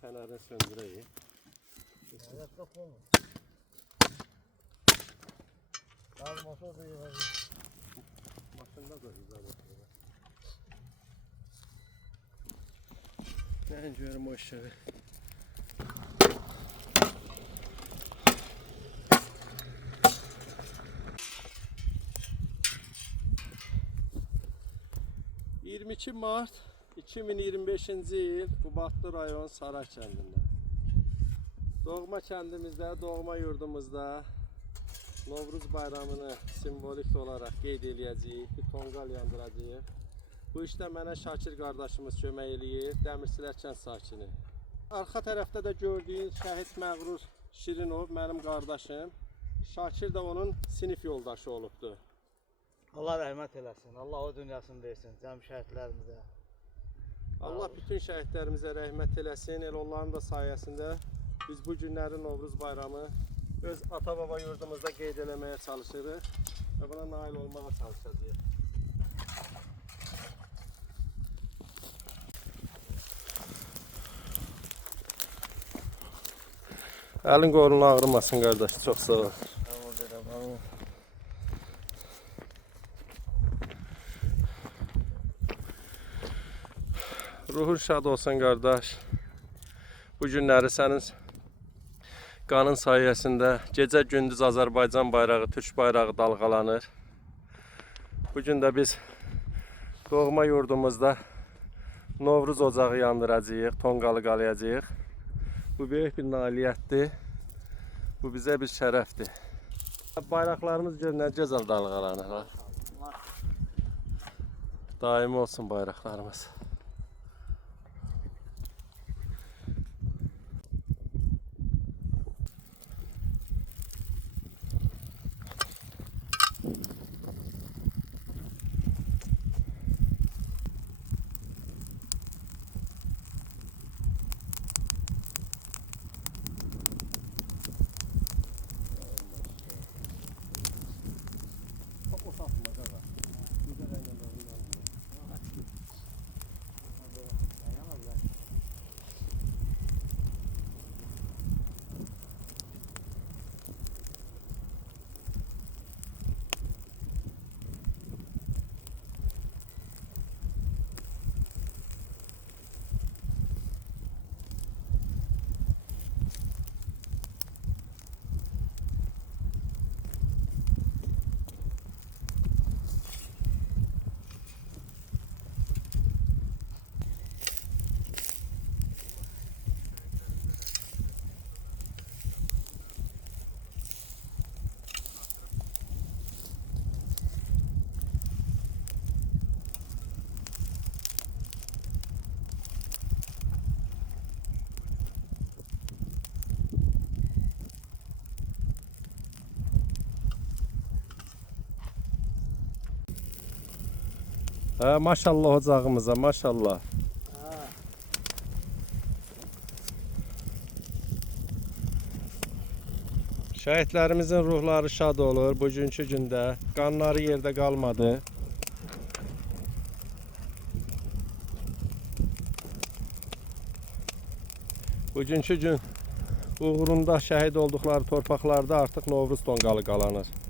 feneri söndüreyim. Maşında da güzel yapıyor. Ben görüm o işleri. ...22 Mart 2025-ci il Qubadlı rayon Saray kəndində. Doğma kəndimizdə, doğma yurdumuzda Novruz bayramını simvolik olaraq qeyd edəcəyik, bir tonqal yandıracağıq. Bu işdə mənə Şakir qardaşımız kömək eləyir, Dəmirçilər kənd sakini. Arxa tərəfdə də gördüyünüz şəhid Məğrur Şirinov mənim qardaşım. Şakir də onun sinif yoldaşı olubdur. Allah rəhmət eləsin, Allah o dünyasını versin, cəm şəhidlərimizə. Allah bütün şəhidlərimizə rəhmət eləsin, el onların da sayəsində biz bu günləri Novruz bayramı öz ata-baba yurdumuzda qeyd eləməyə çalışırıq və buna nail olmağa çalışacağıq. Əlin qorun ağrımasın qardaş, çox sağ ol. Ruhun şad olsun qardaş. Bu günləri sənin qanın sayəsində gecə-gündüz Azərbaycan bayrağı, Türk bayrağı dalğalanır. Bugün də biz doğma yurdumuzda Novruz ocağı yandıracağıq, tonqalı qalayacağıq. Bu böyük bir nailiyyətdir. Bu bizə bir şərəfdir. Bayraqlarımız gör nə gözəl dalğalanır. Daimi olsun bayraqlarımız. Maşallah ocağımıza, maşallah. Şəhidlərimizin ruhları şad olur bugünkü gündə. Qanları yerdə qalmadı. Bugünkü gün uğrunda şəhid olduqları torpaqlarda artıq Novruz tonqalı qalanır.